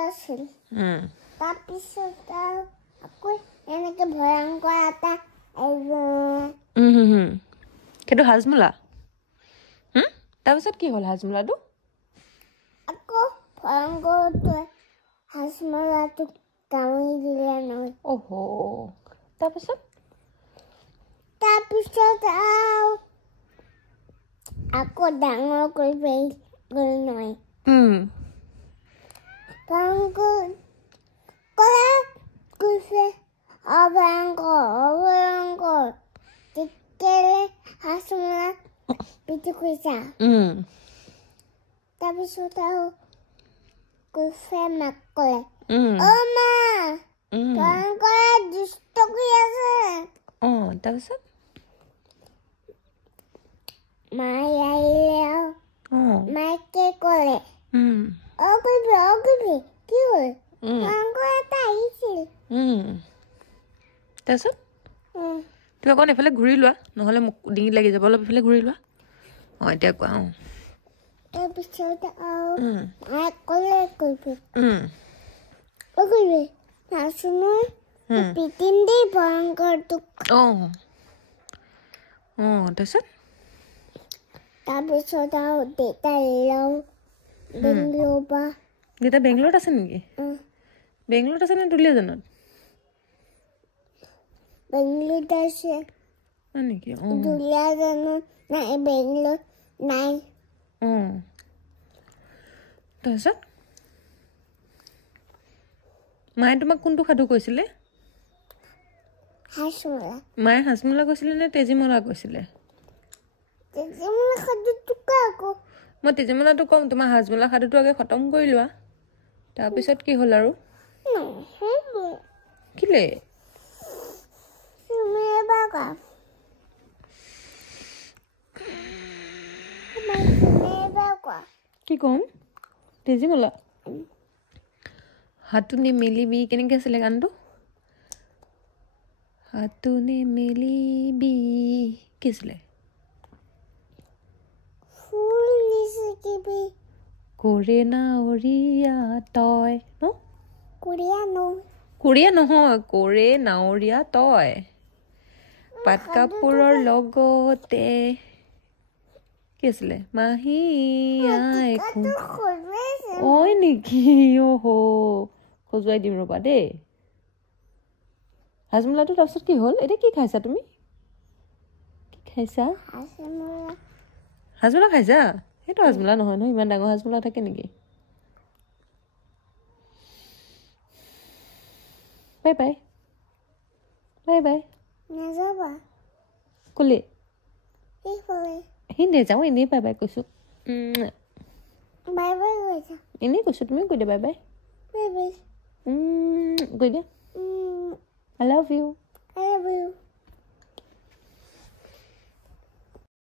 আছিল তাৰপিছত আকৌ এনেকে ভয়ংকৰ এটা সেইটো হাজমোলা তাৰপিছত কি হ'ল হাজমোলাটো আকৌ ভয়ংকৰটোৱে হাজমোলাটোক কামুৰি দিলে নহয় অহো তাৰপিছত আকৌ ডাঙৰ কৰি গ'ল নহয় ভয়ংকৰ ক'লে কৈছে অভয়ংকৰ তেতিয়ালে হাজমোলা পিঠি কৈছা তাৰপিছত কৈছে মাক ক'লে অ' মা ভয়ংকৰে দুষ্ট কৰি আছে তাৰপিছত মায়ে আহিলে মাকে ক'লে অ' কি হ'ল ভয়ংকৰ এটা আহিছিল তাৰপিছত তুমি অকণ এইফালে ঘূৰি লোৱা নহ'লে মোক ডিঙিত লাগি যাব অলপ এইফালে ঘূৰি লোৱা এতিয়া কোৱা তাৰপিছত মায়ে ক'লে কৰিবি নাচোনৰ পিটিম দেই ভয়ংকৰটোক তাৰপিছত দেউতা বেংগলোৰ পৰা দেউতা বেংগলোৰত আছে নেকি বেংগলোৰত আছে নে দুলীয়াজানত বেংগলোৰত আছে নেকি দুলীয়াজানত নাই বেংগলোৰ নাই তাৰপিছত মায়ে তোমাক কোনটো সাধু কৈছিলে মায়ে হাজমোলা কৈছিলে নে তেজীমলা কৈছিলে মই তেজীমলাটো ক'ম তোমাৰ হাজমোলা সাধুটো আগে খতম কৰি লোৱা তাৰপিছত কি হ'ল আৰু কিলে কি ক'ম তেজীমলা হাতুনি মেলিবি কেনেকৈ আছিলে গানটো হাতুনি মেলিবি কি আছিলে কৰে নাৱৰীয়া তই কোৰিয়া নহয় কৰে নাৱৰীয়া তই পাট কাপোৰৰ লগতে কি আছিলে মাহী ঐ নেকি খজুৱাই দিম ৰ'বা দেই হাজমোলাটো তাৰপিছত কি হ'ল এতিয়া কি খাইছা তুমি কি খাইছা হাজমোলা খাইছা সেইটো হাজমোলা নহয় নহয় ইমান ডাঙৰ হাজমোলা থাকে নেকি বাই বাই বাই বাই নাযাবা ক'লে সি নেযাওঁ এনেই বাই বাই কৈছোঁ বাই বাই কৈছা এনেই কৈছোঁ তুমি কৈ দিয়া বাই বাই বাই বাই কৈ দিয়া I love you.